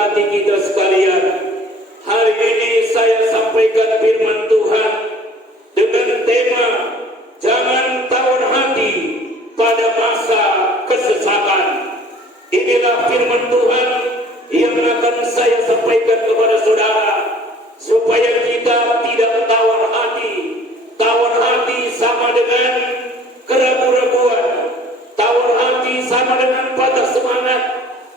memberkati kita sekalian. Hari ini saya sampaikan firman Tuhan dengan tema jangan tawar hati pada masa kesesakan. Inilah firman Tuhan yang akan saya sampaikan kepada saudara supaya kita tidak tawar hati. Tawar hati sama dengan keraguan-raguan. Tawar hati sama dengan patah semangat.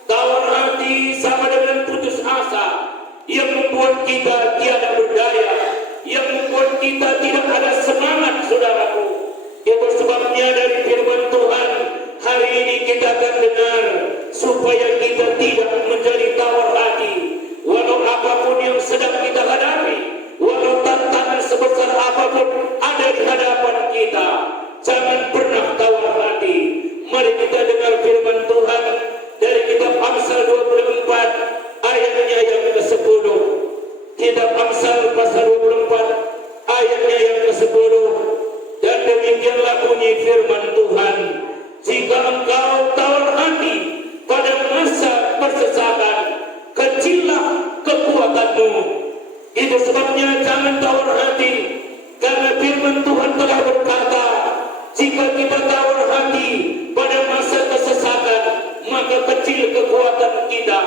Tawar hati sama dengan putus asa yang membuat kita tiada berdaya, yang membuat kita tidak ada semangat, saudaraku. Itu sebabnya dari firman Tuhan hari ini kita akan dengar supaya kita tidak menjadi tawar hati walau apapun yang sedang kita hadapi, walau tantangan sebesar apapun ada di hadapan kita. Jangan pernah tawar hati. Mari kita dengar firman Tuhan dari kitab Amsal 24 ayatnya yang ke-10. Kitab Amsal pasal 24 ayatnya yang ke-10. Dan demikianlah bunyi firman Tuhan, jika engkau tawar hati pada masa persesakan, kecillah kekuatanmu. Itu sebabnya jangan tawar hati, karena firman Tuhan telah berkata, jika kita tawar hati pada masa kesesakan, maka kecil kekuatan kita,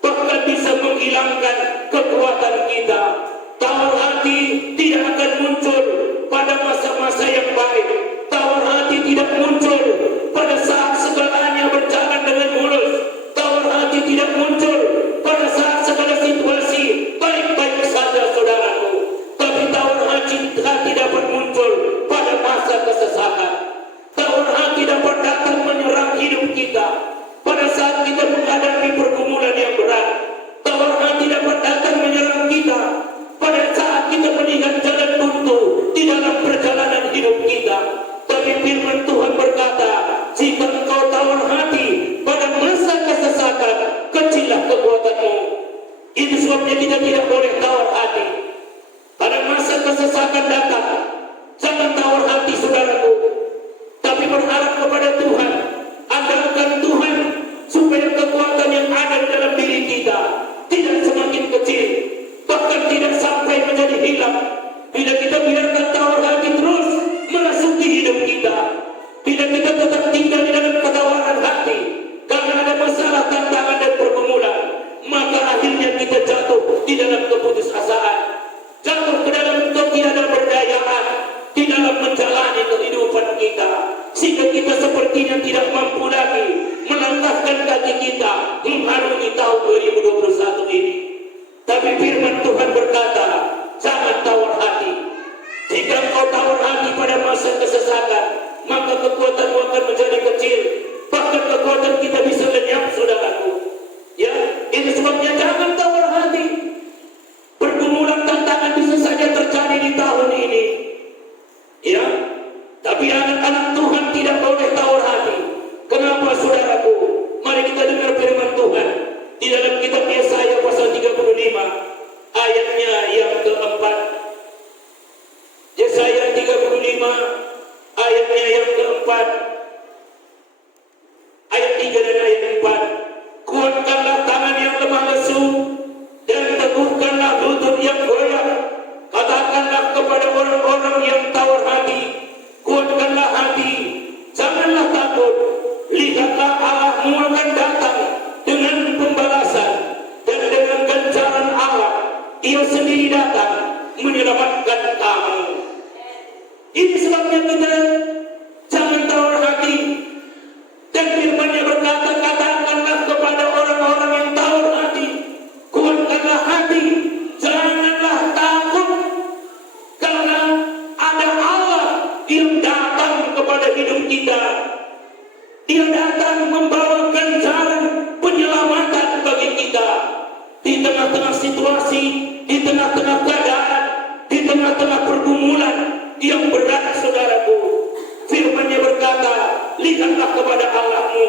bahkan bisa menghilangkan kekuatan kita. Tawar hati tidak akan muncul pada masa-masa yang baik. Tawar hati tidak muncul pada saat segalanya berjalan dengan mulus. Tawar hati tidak muncul pada saat segala situasi baik-baik saja, saudaraku. Tapi tawar hati dapat muncul pada masa kesesakan. Tawar hati dapat datang menyerang hidup kita pada saat kita menghadapi pergumulan yang berat. Tawar hati dapat datang menyerang kita pada saat kita melihat jalan buntu di dalam perjalanan hidup kita. Tapi firman Tuhan berkata, jika engkau tawar hati pada masa kesesakan, kecillah kekuatanmu. Itu sebabnya kita tidak boleh tawar hati. Pada masa kesesakan datang, jangan tawar hati, saudaraku. Tapi berharap kepada Tuhan, andalkan Tuhan supaya kekuatan yang ada di dalam diri kita tidak semakin kecil, bahkan tidak sampai menjadi hilang. Bila kita biarkan tawar hati terus merasuki hidup kita, bila kita tetap tinggal di dalam ketawaran hati karena ada masalah, tantangan dan pergumulan, maka akhirnya kita jatuh di dalam keputusasaan, jatuh ke dalam ketidakberdayaan di dalam menjalani kehidupan kita, sehingga kita sepertinya tidak mampu lagi melangkahkan kaki kita mengharungi tahun 2021 ini. Tapi firman Tuhan berkata, jangan tawar hati. Jika engkau tawar hati pada masa kesesakan, maka kekuatanmu akan menjadi kecil, bahkan kekuatan kita bisa lenyap, saudaraku. Ya, itu sebabnya jangan tawar hati. Pergumulan tantangan bisa saja terjadi di tahun ini. Ya, tapi anak-anak Tuhan tidak boleh tawar hati. Kenapa, saudaraku? Mari kita dengar firman Tuhan di dalam kitab Yesaya pasal 35 ayatnya yang keempat. Yesaya 35 ayatnya yang keempat, ayat 3 dan ayat 4. Kuatkanlah tangan yang lemah lesu dan teguhkanlah lutut yang goyah. Katakanlah kepada orang-orang yang tawar hati, kuatkanlah hati, janganlah takut. Lihatlah, Allahmu akan datang dengan pembalasan dan dengan ganjaran Allah. Dia sendiri datang menyelamatkan kamu. Ini sebabnya kita jangan tawar hati. Dan firman-Nya berkata, katakanlah kepada orang-orang yang tawar hati, kuatkanlah hati, janganlah takut, karena ada Allah yang datang kepada hidup kita. Dia datang membawa ganjaran penyelamatan bagi kita di tengah-tengah situasi, di tengah-tengah keadaan, di tengah-tengah pergumulan yang berat, saudaraku. Firman-Nya berkata, lihatlah kepada Allahmu.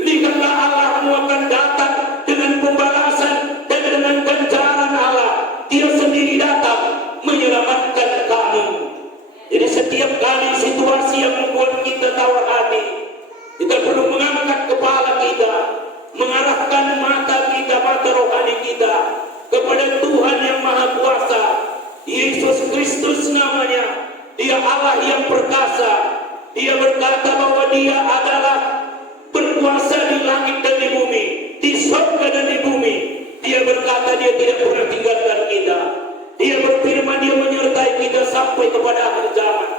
Lihatlah, Allahmu akan datang dengan pembalasan dan dengan ganjaran Allah. Dia sendiri datang menyelamatkan kamu. Jadi setiap kali situasi yang membuat kita tawar hati, kita perlu mengangkat kepala kepada Tuhan yang Maha Kuasa, Yesus Kristus namanya. Dia Allah yang perkasa. Dia berkata bahwa dia adalah berkuasa di langit dan di bumi, di surga dan di bumi. Dia berkata dia tidak pernah tinggalkan kita. Dia berfirman dia menyertai kita sampai kepada akhir zaman.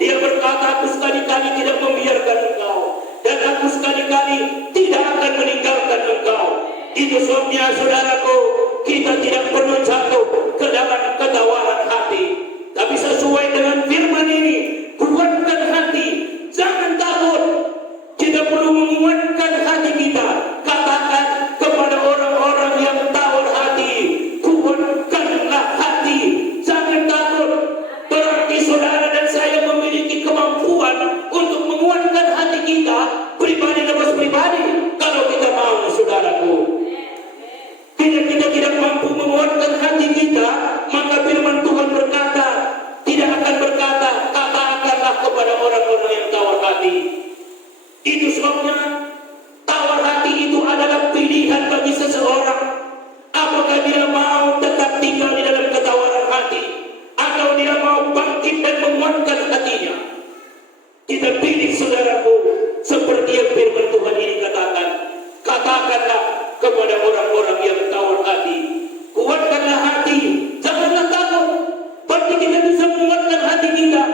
Dia berkata, aku sekali-kali tidak membiarkan engkau, dan aku sekali-kali tidak akan meninggalkan engkau. Itu sebabnya saudaraku, kita tidak perlu jatuh ke dalam ketawaran hati, tapi sesuai dengan firman ini, kuatkan hati, jangan takut. Kita perlu menguatkan hati kita. Katakan kepada orang-orang yang tawar hati, kuatkanlah hati, jangan takut. Berarti saudara dan saya memiliki kemampuan untuk menguatkan hati kita, pribadi lepas pribadi, kalau kita mau, saudaraku. Kita tidak mampu menguatkan hati kita, maka firman Tuhan berkata, tidak akan berkata, katakanlah kepada orang-orang yang tawar hati. Itu sebabnya tawar hati itu adalah pilihan bagi seseorang. Apakah dia mau tetap tinggal di dalam ketawaran hati, atau dia mau bangkit dan menguatkan hatinya. Kita pilih, saudaraku, seperti yang firman Tuhan ini katakan. Katakanlah kepada orang-orang yang tawar hati, kuatkanlah hati, janganlah takut. Berarti kita bisa menguatkan hati kita.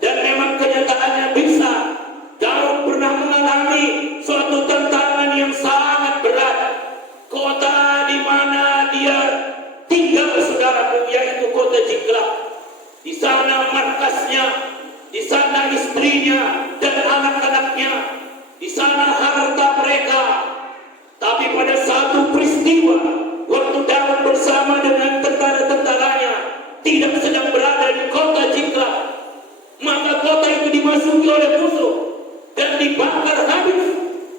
Dan memang kenyataannya bisa. Daud pernah mengalami suatu tantangan yang sangat berat. Kota di mana dia tinggal, saudaraku, yaitu kota Ziklag. Di sana markasnya, di sana istrinya dan anak-anaknya, di sana harta mereka. Tapi pada satu peristiwa, waktu Daud bersama dengan tentara-tentaranya tidak sedang berada di kota Ziklag, maka kota itu dimasuki oleh musuh dan dibakar habis,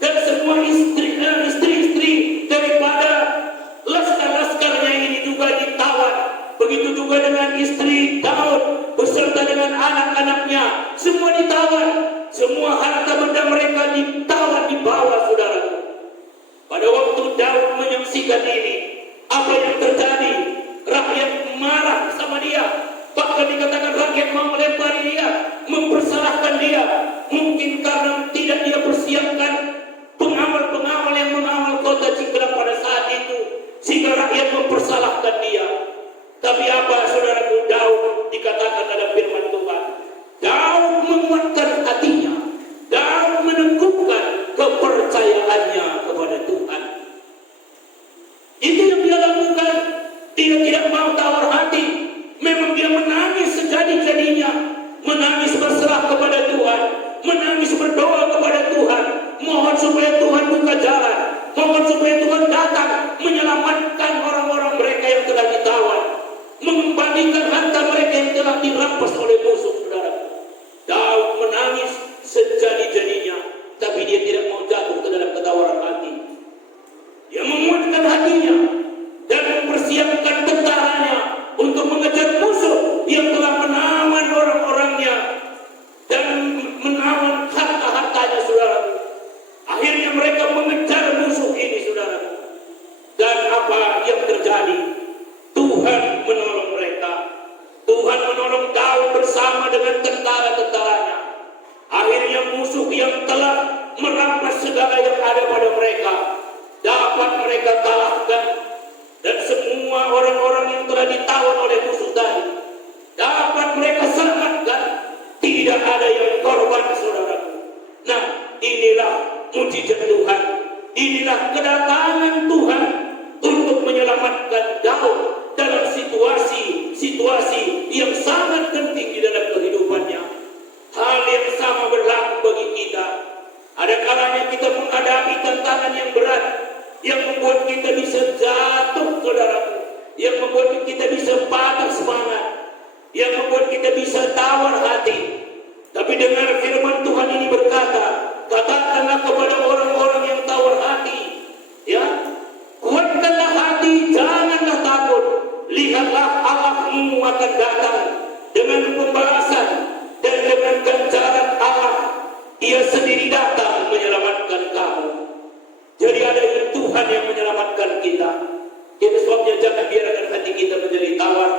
dan semua istri-istri daripada laskar-laskarnya ini juga ditawan. Begitu juga dengan istri Daud beserta dengan anak-anaknya, semua ditawan. Semua harta benda mereka ditawan, dibawa, saudaraku. Pada waktu Daud menyaksikan ini, apa yang terjadi? Rakyat marah sama dia. Bahkan dikatakan rakyat mau melempari dia, mempersalahkan dia. Mungkin karena tidak dia persiapkan pengawal-pengawal yang mengawal kota Ziklag pada saat itu, sehingga rakyat mempersalahkan dia. Tapi apa, saudaraku, Daud dikatakan dalam firman Tuhan, Daud menguatkan hatinya, Daud meneguhkan kepercayaannya kepada Tuhan. Itu yang dia lakukan. Dia tidak mau tawar hati. Memang dia menangis sejadi-jadinya, menangis berserah kepada Tuhan, menangis berdoa kepada Tuhan, mohon supaya Tuhan buka jalan, mohon supaya Tuhan datang menyelamatkan orang-orang mereka yang telah ditawan, mengembalikan harta mereka yang telah dirampas oleh musuh, saudara. Daud menangis sejadi-jadinya, tapi dia tidak mau jatuh ke dalam ketawaran hati. Dia menguatkan hatinya dan mempersiapkan tentaranya untuk mengejar musuh yang telah menawan orang-orangnya dan menawan harta-hartanya, saudara. Akhirnya mereka mengejar musuh ini, saudara. Dan apa yang terjadi? Tuhan menolong mereka. Tuhan menolong Daud bersama dengan tentara-tentaranya. Akhirnya musuh yang telah merampas segala yang ada pada mereka dapat mereka kalahkan. Dan semua orang-orang yang telah ditawan oleh musuh tadi dapat mereka selamatkan. Tidak ada yang korban, saudaraku. Nah, inilah mujizat Tuhan. Inilah kedatangan Tuhan untuk menyelamatkan Daud dalam situasi yang sangat penting di dalam kehidupannya. Hal yang sama berlaku bagi kita. Ada kalanya kita menghadapi tantangan yang berat, yang membuat kita bisa jatuh, saudaraku, yang membuat kita bisa patah semangat, yang membuat kita bisa tawar hati. Tapi dengar firman Tuhan ini berkata, katakanlah kepada orang-orang yang tawar hati, ya, kuatkanlah hati, janganlah takut. Lihatlah Allahmu akan datang dengan pembalasan dan dengan ganjaran Allah. Ia sendiri datang menyelamatkan kamu. Jadi ada Tuhan yang menyelamatkan kita. Itu sebabnya jangan biarkan hati kita menjadi tawar.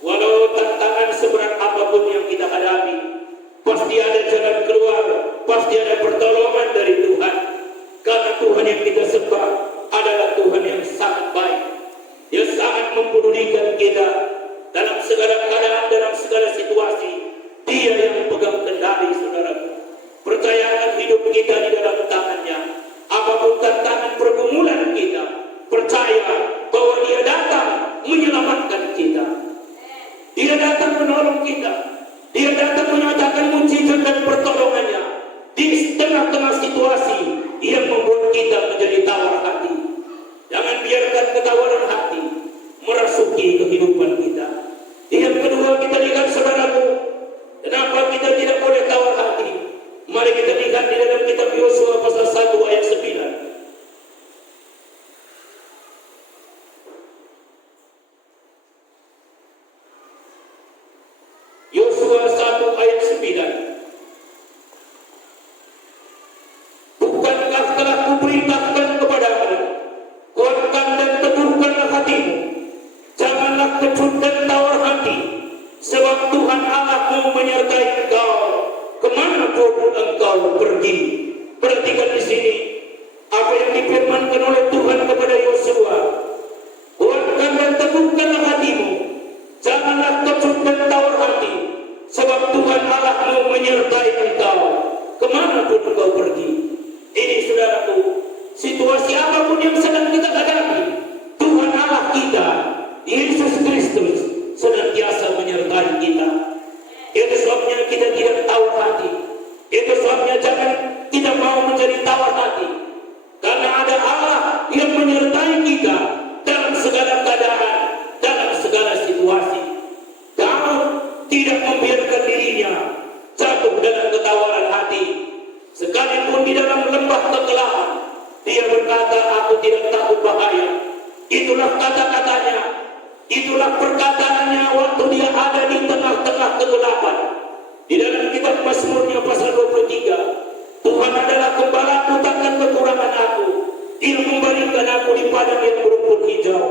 Walau tantangan seberat apapun yang kita hadapi, pasti ada jalan keluar, pasti ada pertolongan dari Tuhan. Karena Tuhan yang kita sembah adalah Tuhan yang sangat baik. Dia sangat mempedulikan kita dalam segala keadaan, dalam segala situasi. Dia yang pegang kendali, saudara. Percayakan hidup kita di dalam tangannya. Apapun tantangan pergumulan kita, percaya bahwa Dia datang menyelamatkan kita. Dia datang menolong kita. Dia datang menyatakan mujizat dan pertolongannya di tengah-tengah situasi yang membuat kita menjadi tawar hati. Jangan biarkan ketawaran hati merasuki kehidupan kita. Yang kedua, kita lihat, saudaraku, kenapa kita tidak boleh tawar hati? Mari kita lihat di dalam kitab Yosua pasal 1 ayat 9. Yosua 1 ayat 9. Bukankah telah kuperintahkan kepadamu, kuatkan dan teguhkanlah hatimu, janganlah kecut dan tawar hati, sebab Tuhan Allahmu menyertai engkau kemanapun engkau pergi. Perhatikan di sini apa yang difirmankan oleh Tuhan kepada Yosua. Kuatkan dan teguhkanlah hatimu, janganlah kecut dan tawar hati, sebab Tuhan Allahmu menyertai engkau kemanapun engkau pergi. Ini, saudaraku, situasi apapun yang sedang kita hadapi, Tuhan Allah kita, Yesus Kristus, senantiasa menyertai kita. Itu sebabnya kita tidak tawar hati. Itu sebabnya jangan kita mau menjadi tawar hati. Karena ada Allah yang menyertai kita dalam segala keadaan, dalam segala situasi. Daud tidak membiarkan dirinya jatuh dalam ketawaran hati. Sekalipun di dalam lembah kegelapan, dia berkata, aku tidak takut bahaya. Itulah kata-katanya, itulah perkataannya waktu dia ada di tengah-tengah kegelapan. Di dalam kitab Mazmurnya pasal 23, Tuhan adalah gembalaku, takkan kekurangan aku. Dia membaringkan aku di padang yang berumput hijau.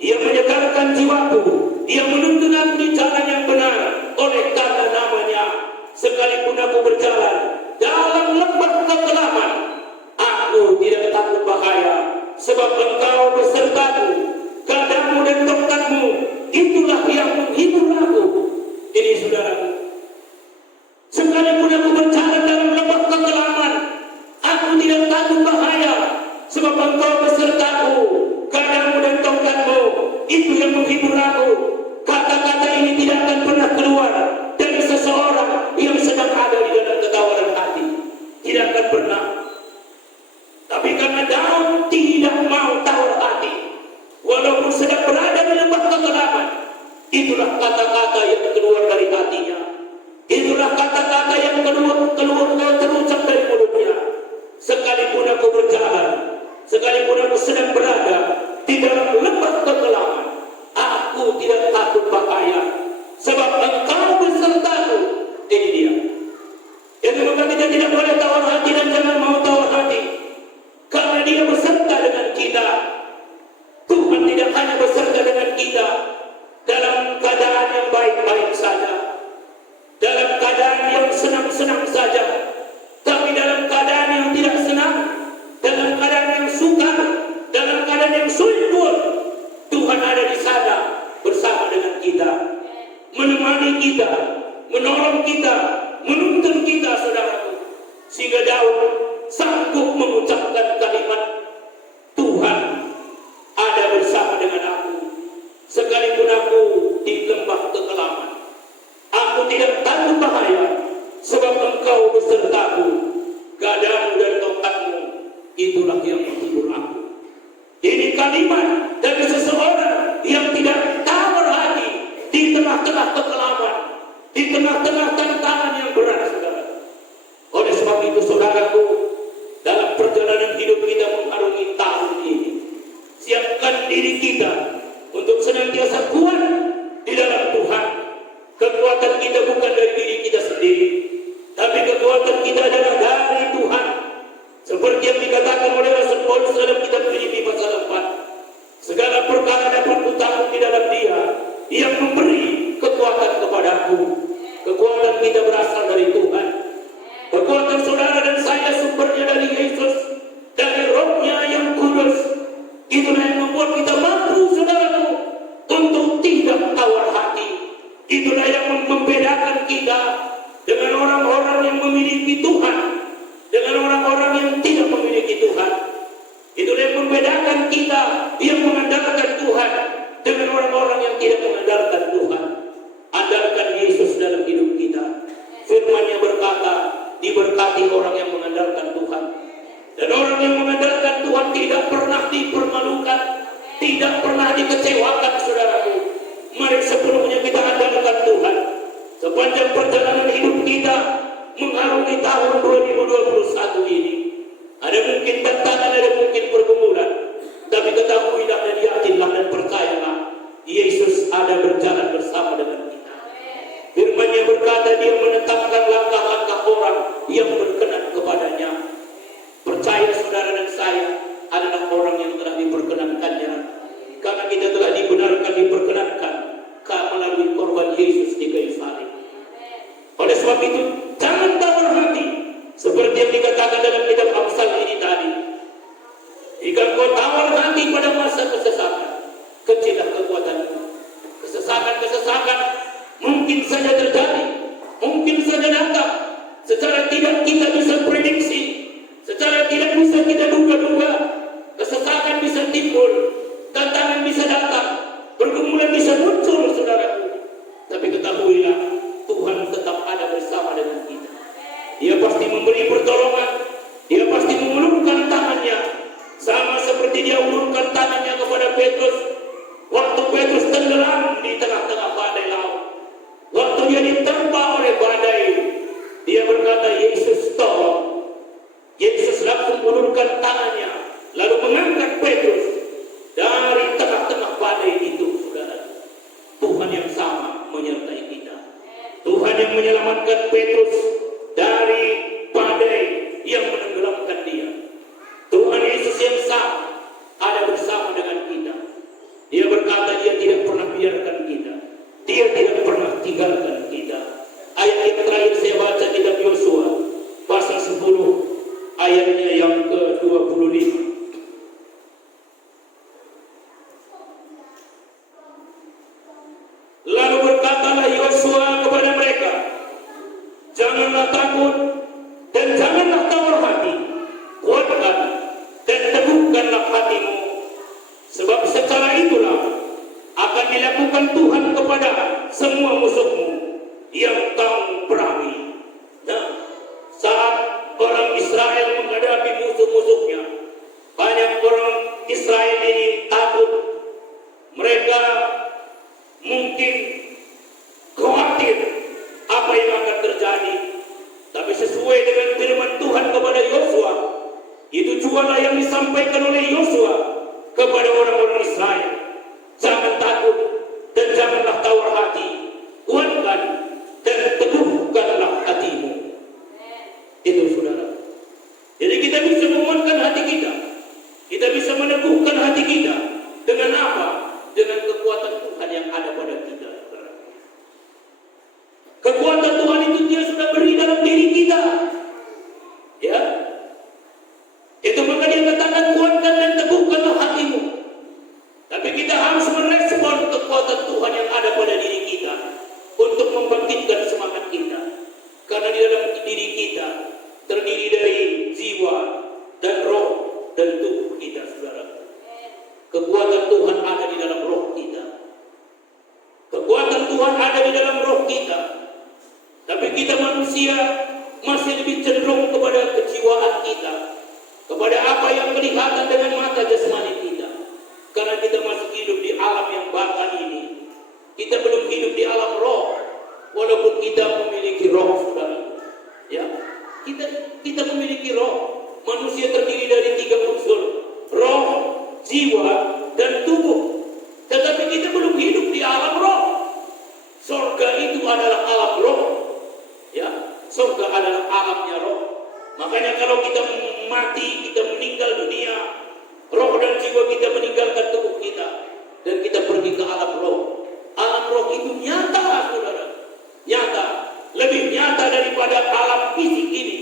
Dia menyegarkan jiwaku. Dia menuntun aku di jalan yang benar oleh karena namanya. Sekalipun aku berjalan dalam lembah kegelapan, aku tidak takut bahaya, sebab engkau besertaku. Gadamu dan tongkatmu, itulah yang menghibur aku. Ini, saudaraku, sekalipun aku berjalan dalam lembah kegelapan, aku tidak takut bahaya, sebab engkau besertaku. Gadamu dan tongkatmu, itu yang menghibur aku. Kata-kata ini tidak akan pernah keluar dari seseorang yang sedang ada di dalam ketawaran hati. Tidak akan pernah. Tapi karena Daud tidak mau tawar hati, walaupun sedang berada di lembah kegelapan, itulah kata-kata yang keluar dari hatinya. Itulah kata-kata yang keluar terucap dari mulutnya. Sekalipun aku berjalan, sekalipun aku sedang berada di dalam lembah kegelapan, aku tidak takut bahaya, sebab engkau besertaku. Ini dia. Jadi maka kita tidak boleh tawar hati dan jangan mau tawar hati, karena Dia beserta dengan kita. Tuhan tidak hanya beserta dengan kita dalam keadaan yang baik-baik saja, dalam keadaan yang senang-senang saja, tapi dalam keadaan yang tidak senang, dalam keadaan yang sukar, dalam keadaan yang sulit pun, Tuhan ada di sana bersama dengan kita, menemani kita, menolong kita, menuntun kita, saudaraku. Sehingga Daud sanggup mengucapkan kalimat, Tuhan ada bersama dengan aku, sekalipun aku di lembah kegelapan, aku tidak takut bahaya, sebab engkau besertaku. Gadamu dan tongkatmu, itulah yang menghibur aku. Ini kalimat dari seseorang yang tidak tawar hati di tengah-tengah kegelapan, di tengah-tengah tantangan yang berat, saudara. Oleh sebab itu, saudaraku, dalam perjalanan hidup kita mengarungi tahun ini, siapkan diri kita untuk senantiasa kuat di dalam Tuhan. Kekuatan kita bukan dari diri kita sendiri, tapi kekuatan kita adalah dari Tuhan. Seperti yang dikatakan oleh Rasul Paulus dalam kitab Filipi pasal 4, segala perkara dapat dengan kita yang mengandalkan Tuhan dengan orang-orang yang tidak mengandalkan Tuhan. Andalkan Yesus dalam hidup kita. Firman-Nya berkata, diberkati orang yang mengandalkan Tuhan. Dan orang yang mengandalkan Tuhan tidak pernah dipermalukan, tidak pernah dikecewakan, saudaraku. Mari sepenuhnya kita andalkan Tuhan. Sepanjang perjalanan hidup kita mengarungi tahun 2021 ini, ada mungkin tantangan, ada mungkin pergumulan, tapi ketahuilah dan yakinlah dan percayalah, Yesus ada berjalan bersama dengan kita. Firman-Nya berkata, Dia menetapkan langkah-langkah orang yang berkenan kepadanya. Percaya saudara dan saya adalah orang yang telah diperkenankannya, karena kita telah dibenarkan, diperkenankan melalui korban Yesus di kayu salib. Oleh sebab itu, jangan tawar hati, seperti yang dikatakan dalam kitab Amsal ini tadi. Jika kau tawar hati pada masa kesesakan, kecillah kekuatanmu. Kesesakan mungkin saja terjadi, mungkin saja datang, secara tidak kita bisa prediksi, secara tidak bisa kita duga-duga. Kesesakan bisa timbul, tantangan bisa datang, pergumulan bisa muncul, saudaraku. Tapi ketahuilah, Tuhan tetap ada bersama dengan kita. Dia pasti memberi pertolongan, Dia pasti mengulurkan tangannya, sama seperti Dia ulurkan tangannya kepada Petrus waktu Petrus tenggelam di tengah-tengah badai laut. Waktu dia diterpa oleh badai, Dia berkata, Yesus tolong. Yesus langsung ulurkan tangannya, lalu mengangkat Petrus dari tengah-tengah badai itu, saudara. Tuhan yang sama menyertai kita. Tuhan yang menyelamatkan Petrus dari badai yang menenggelamkan dia. Tuhan Yesus yang sama ada bersama dengan kita. Dia berkata, Dia tidak pernah biarkan kita, Dia tidak pernah tinggalkan kita. Ayat yang terakhir saya baca kitab Yosua pasal 10 ayatnya yang ke-25. Lalu berkatalah Yosua kepada mereka, janganlah takut dan janganlah tawar hati, kuatkan dan teguhkanlah hatimu, sebab secara itulah akan dilakukan Tuhan kepada semua musuhmu yang kamu perangi. Nah, saat orang Israel menghadapi musuh-musuhnya, banyak orang Israel ini takut. Mereka mungkin khawatir apa yang akan terjadi. Tapi sesuai dengan firman Tuhan kepada Yosua, itu jugalah yang disampaikan oleh Yosua kepada orang-orang Israel. Jangan takut dan janganlah tawar hati, kuatkan dan teguhkanlah hatimu. Itu saudara. Jadi kita bisa menguatkan hati kita, kita bisa meneguhkan hati kita dengan apa? Dengan kekuatan Tuhan yang ada pada kita. Kekuatan Tuhan itu Dia sudah beri dalam diri kita. Ya. Itu maka Dia katakan, kuatkan dan teguhkanlah hatimu. Tapi kita harus merespon kekuatan Tuhan yang ada pada diri kita untuk membangkitkan semangat kita. Karena di dalam diri kita terdiri dari jiwa dan roh dan tubuh kita, saudara. Kekuatan Tuhan ada di dalam roh kita. Kekuatan Tuhan ada di dalam roh kita. Tapi kita manusia masih lebih cenderung kepada kejiwaan kita, kepada apa yang kelihatan dengan mata jasmani kita. Karena kita masih hidup di alam yang batin ini. Kita belum hidup di alam roh, walaupun kita memiliki roh, saudara. Ya, kita memiliki roh. Manusia terdiri dari 3 unsur: roh, jiwa, dan tubuh. Tetapi kita belum hidup di alam roh. Surga itu adalah alam roh. Ya, surga adalah alamnya roh. Makanya kalau kita mati, kita meninggal dunia, roh dan jiwa kita meninggalkan tubuh kita, dan kita pergi ke alam roh. Alam roh itu nyata, saudara. Nyata. Lebih nyata daripada alam fisik ini.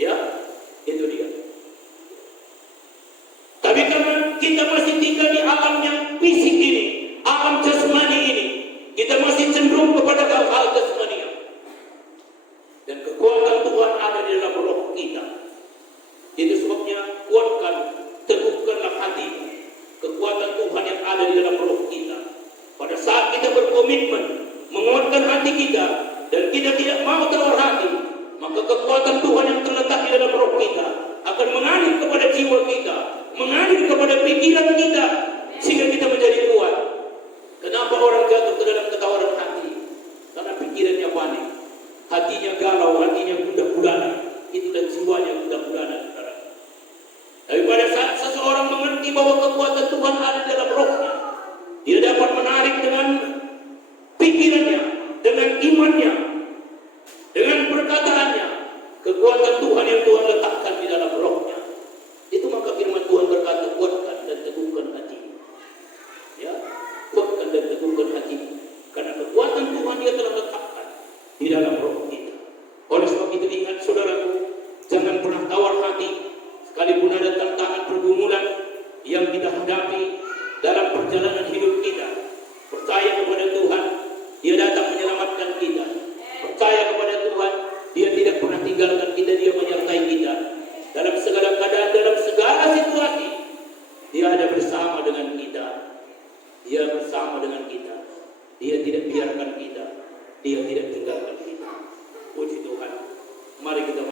Ya, itu dia. Tapi karena kita masih tinggal di alam yang fisik ini, alam jasmani ini, kita masih cenderung kepada hal-hal jasmani. Dan kekuatan Tuhan ada di dalam roh kita. Itu sebabnya kuatkan, teguhkanlah hatimu. berkomitmen menguatkan hati kita dan kita tidak mau tawar hati, maka kekuatan Tuhan yang terletak di dalam roh kita akan mengalir kepada jiwa kita, mengalir kepada pikiran kita, sehingga kita menjadi kuat. Kenapa orang jatuh ke dalam ketawaran hati? Karena pikirannya panik, hatinya galau, hatinya gundah gulana. Itulah jiwanya gundah gulana. Tapi pada saat seseorang mengerti bahwa kekuatan Tuhan ada dalam rohnya, dia dapat menarik dengan pikirannya, dengan imannya, dengan perkataannya, kekuatan Tuhan yang Tuhan letakkan di dalam rohnya. Itu maka firman Tuhan berkata, kuatkan dan teguhkan hati. Ya, kuatkan dan teguhkan hati. Karena kekuatan Tuhan dia telah letakkan di dalam roh kita. Oleh sebab itu ingat saudaraku, jangan pernah tawar hati. Sekalipun ada tantangan pergumulan yang kita hadapi,